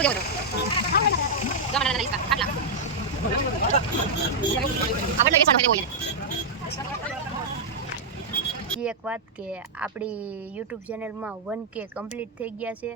એક વાત કે આપણી યુટ્યુબ ચેનલમાં વન કે કમ્પ્લીટ થઈ ગયા છે.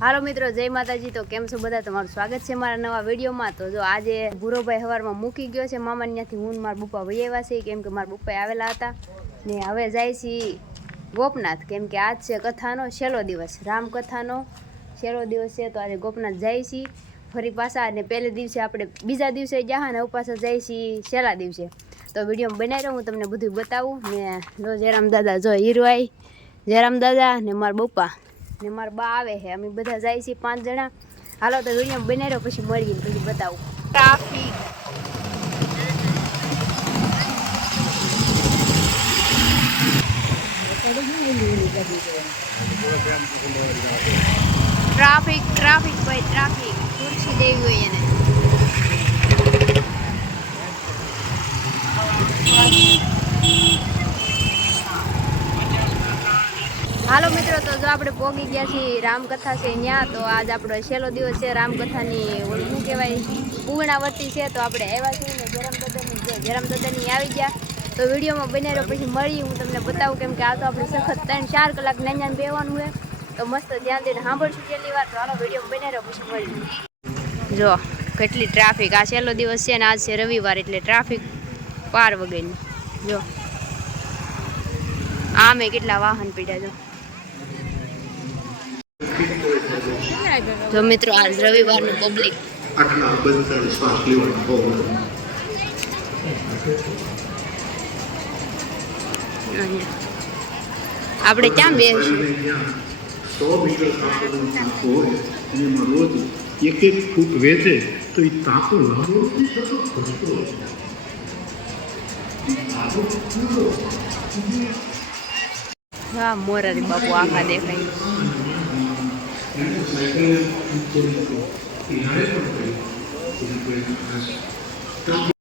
હાલો મિત્રો, જય માતાજી. તો કેમ છો બધા? તમારું સ્વાગત છે મારા નવા વિડીયોમાં. તો જો આજે ભૂરોભાઈ હવારમાં મૂકી ગયો છે. મામા ત્યાંથી હું મારા બુપ્પા વહી આવ્યા છે કેમ કે મારા બુપ્પા આવેલા હતા. ને હવે જાય છે ગોપનાથ. કેમ કે આજ છે કથાનો છેલ્લો દિવસ, રામકથાનો છેલ્લો દિવસ છે, તો આજે ગોપનાથ જાય છે ફરી પાછા અને પહેલે દિવસે આપણે બીજા દિવસે જ્યાં ને ઉપાસા જાય છીએ છેલ્લા દિવસે. તો વીડિયો બનાવી હું તમને બધું બતાવું. ને જો જયરામ દાદા જો હીરવાઈ જયરામ દાદા ને મારા બપ્પા ને મારા બા આવે છે અમે બધા જાય છીએ પાંચ જણા. હાલો તો વીડિયો બનાવી રહ્યો, પછી મળીને પછી બતાવું. ટ્રાફિક. ટ્રાફિક ટ્રાફિક ભાઈ ટ્રાફિક ખુરશી દેવી હોય એને હાલો મિત્રો, તો જો આપણે પોગી ગયા છીએ રામકથા છે ત્યાં તો આજ આપણો છેલ્લો દિવસ છે રામકથાની શું કહેવાય? પૂર્ણાવર્તી છે, તો આપણે આવ્યા છીએ ને જરમ દાદાની જો જરમ આવી ગયા. તો વિડીયોમાં બનાવ્યો પછી મળી હું તમને બતાવું કેમ કે આ તો આપણે સખત ત્રણ, ચાર કલાક નાન્યાને બેવાનું હોય તો મસ્ત ધ્યાન દઈને સાંભળશું છેલ્લી વાર. તો આનો વીડિયો બનાવ્યો પછી મળી જો, કેટલી ટ્રાફિક આ છેલ્લો દિવસ છે ને, આજ છે રવિવાર એટલે ટ્રાફિક પાર વગરની. જો. આમે કેટલા વાહન પીડ્યા, જો. જો મિત્રો, આજ રવિવારનું પબ્લિક આટલા બંધ શ્વાસ લેવાનું આપણે ક્યાં બેસીશું રોજ એક એક ફૂટ વેચે તો એ તાપો પૂરો હા મોરારી બાપુ આખા દેખાય. સાયકલ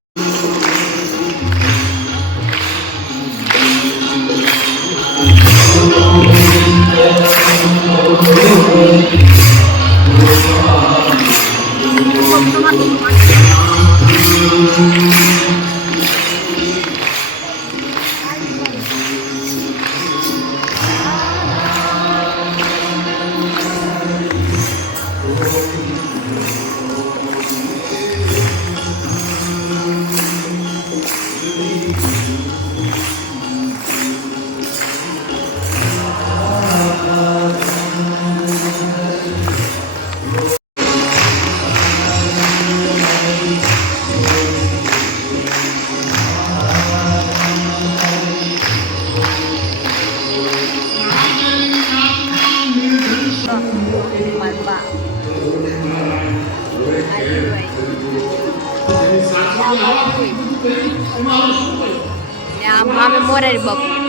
આમ આમે મોરારી બાપુ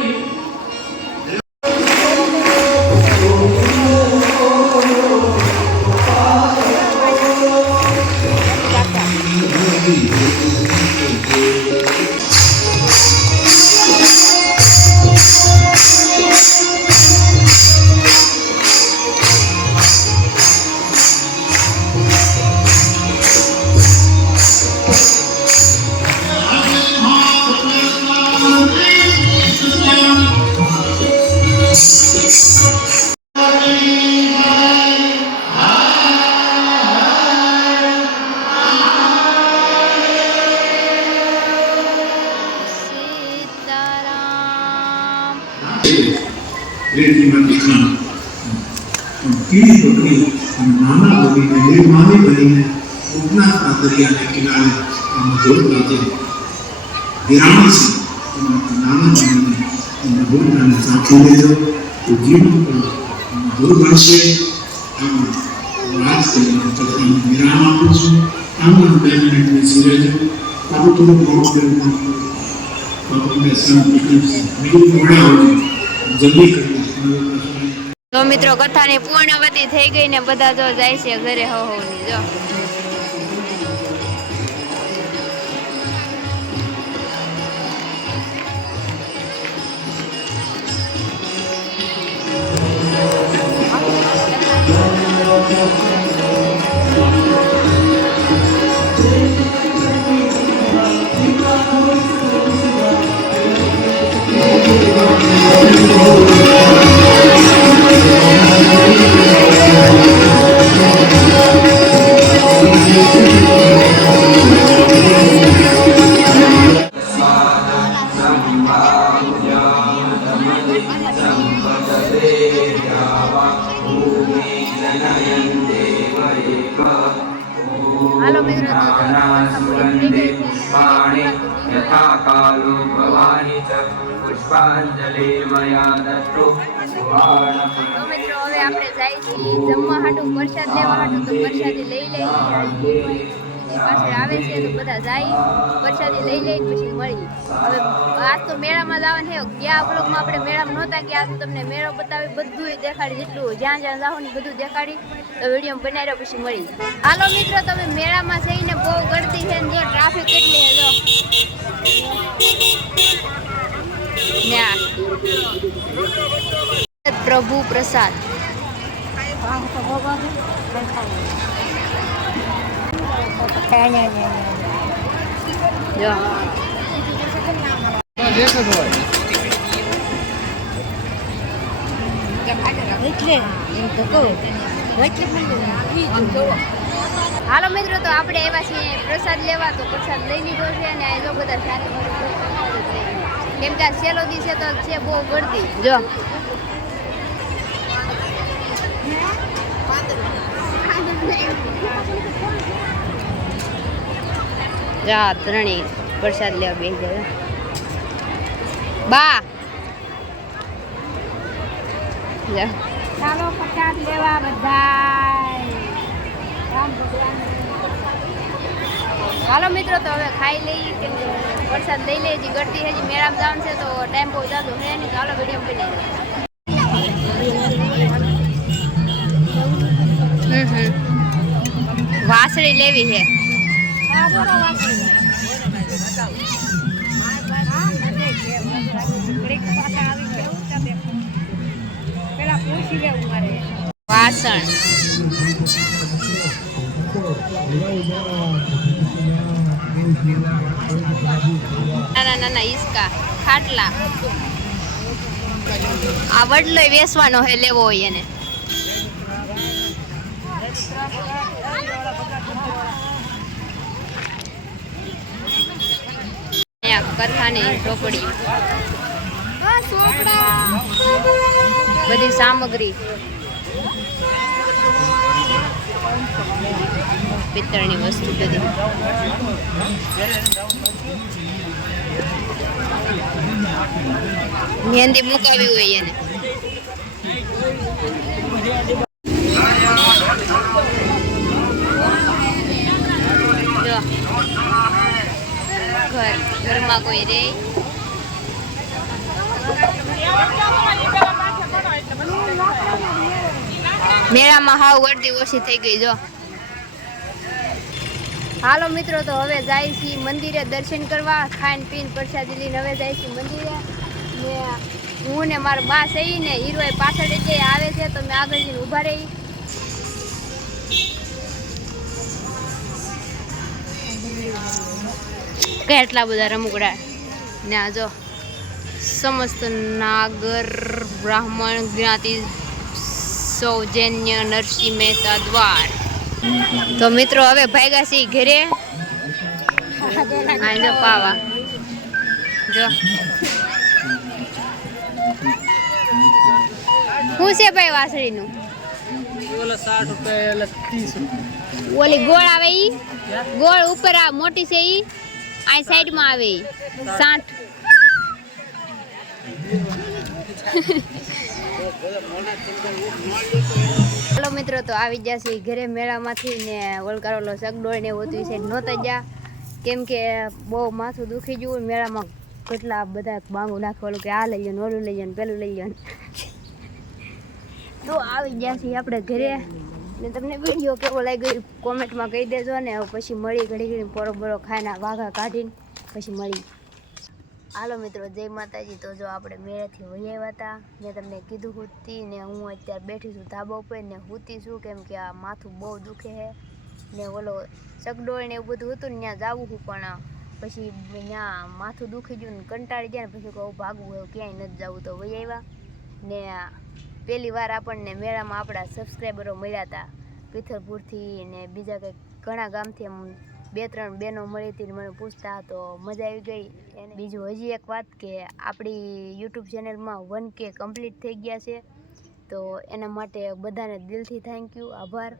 लेकिन अपना तीन टोकरी नाना बोली बनी है उतना का दरिया के किनारे मधुर गाते हैं विराम से नाना बनी में मधुर गाने साथी ले जाओ तो जीवन को मधुर भाषे हम रात से तक हम विराम आपको हम हम बैलेंट में सीरे जाओ तब तो बहुत बेवकूफ़ तब मैं संपत्ति मेरी घोड़ा हो जल्दी कर તો મિત્રો, કથાની પૂર્ણવતી થઈ ગઈ ને બધા જો જાય છે ઘરે હો હો ની હાલો મિત્રો આપણે જાય છીએ જમવા હાટું પ્રસાદ લેવા હાટું તો પ્રસાદી લઈ લઈએ. પાછળ આવે છે તો બધા જાય. પ્રસાદી લઈ લઈને પછી મળી. હવે આજ તો મેળામાં જવાનું છે. ગયા બ્લોગમાં આપણે મેળામાં નહોતા ગયા. તો તમને મેળો બતાવી બધું દેખાડી જેટલું જ્યાં જ્યાં જાઓ ને બધું દેખાડી. તો વીડિયો બનાવ્યો પછી મળી. હાલો મિત્રો, તમે મેળામાં જઈને બહુ ગળતી છે ને ટ્રાફિક કેટલી છે જો. પ્રભુ પ્રસાદ. જો હાલો મિત્રો, તો આપણે એવા છીએ પ્રસાદ લેવા, તો પ્રસાદ લઈ લીધો છે અને આ બધા સારી કેમ કે આ છેલ્લો દિવસે તો છે બહુ ગળતી. જો. જા ત્રણેય પ્રસાદ લેવા બેસી જાય બા! જા ચાલો પ્રસાદ લેવા બધા હાલો મિત્રો તો હવે ખાઈ લઈએ કેમ કે વરસાદ લઈ લઈએ હજી ગળતી છે હજી મેળામાં જવાનું છે તો ટાઈમ બહુ જાજો હે નહીં તો હાલો વીડિયો બનાવી હમ હમ. વાસળી લેવી છે. પેલા પૂછી લેવું મારે વાસણ. નાના નાના હિસકા ખાટલા આ વડલો વેસવાનો હે લેવો હોય એને કથાની ચોપડી બધી સામગ્રી. પિત્તળની વસ્તુ બધી. મહેંદી મુકાવી હોય એને જો ઘર કોઈ રે. મેળામાં હાવ વર્દી ઓછી થઈ ગઈ, જો. હાલો મિત્રો, તો હવે જાય છે મંદિરે દર્શન કરવા. ખાઈને પીન પ્રસાદી લઈને હવે જાય છે મંદિરે. ને હું ને મારો બા સહી ને હીરો પાછળ જે આવે છે, તો મેં આગળ જઈને ઊભા રહી. કેટલા બધા રમકડા ને આ જો, સમસ્ત નાગર, બ્રાહ્મણ, જ્ઞાતિ, સૌજન્ય, નરસિંહ મહેતા દ્વાર. તો મિત્રો, હવે ભાગ્યા છીએ ઘરે. પાવા. જો. શું છે ભાઈ વાસળીનું? ઓલી ગોળ આવે ઈ? ગોળ ઉપર આ મોટી છે ઈ? આ સાઈડમાં આવે. સાઠ. ચાલો મિત્રો, તો આવી છે ઘરે મેળામાંથી ને ઓલકારોલો સગડોળ ને હતું છે. નહોતા ગયા. કેમ કે બહુ માથું દુખી ગયું મેળામાં. કેટલા બધા બાંગું નાખવાનું કે આ લઈ જાય ઓલું લઈ જાય પેલું લઈ જાય તો આવી છીએ આપણે ઘરે. ને તમને વીડિયો કેવો લાગ્યો કોમેન્ટમાં કહી દેજો ને. પછી મળી ઘડી ઘડી પોરો બોરો ખાઈને વાઘા કાઢીને પછી મળી. હાલો મિત્રો, જય માતાજી. તો જો આપણે મેળેથી વહી આવ્યા હતા. મેં તમને કીધું હુતી ને હું અત્યારે બેઠી છું ધાબા ઉપર ને હુતી છું કેમ કે આ માથું બહુ દુખે છે. ને ઓલો ચકડોળ ને એવું બધું હતું ને ત્યાં જાવું છું, પણ પછી ત્યાં માથું દુખી ગયું ને કંટાળી ગયા ને પછી કહું ભાગવું હોય ક્યાંય નથી જવું. તો વહી આવ્યા ને પહેલી વાર આપણને મેળામાં આપણા સબસ્ક્રાઈબરો મળ્યા હતા. પિથરપુરથી ને બીજા કંઈક ઘણા ગામથી એમ બે ત્રણ બહેનો મળી હતી મને પૂછતા તો મજા આવી ગઈ. અને બીજું હજી એક વાત કે આપણી યુટ્યુબ ચેનલમાં વન કે કમ્પ્લીટ થઈ ગયા છે. તો એના માટે બધાને દિલથી થેન્ક યુ આભાર.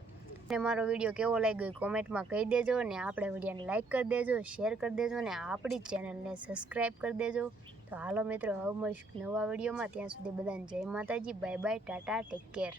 અને મારો વીડિયો કેવો લાગ્યો ગયો કોમેન્ટમાં કહી દેજો ને આપણે વિડીયોને લાઇક કરી દેજો શેર કરી દેજો ને આપણી ચેનલને સબસ્ક્રાઈબ કરી દેજો. તો હાલો મિત્રો, હવે મળીશું નવા વિડીયોમાં. ત્યાં સુધી બધાને જય માતાજી, bye bye, tata, take care.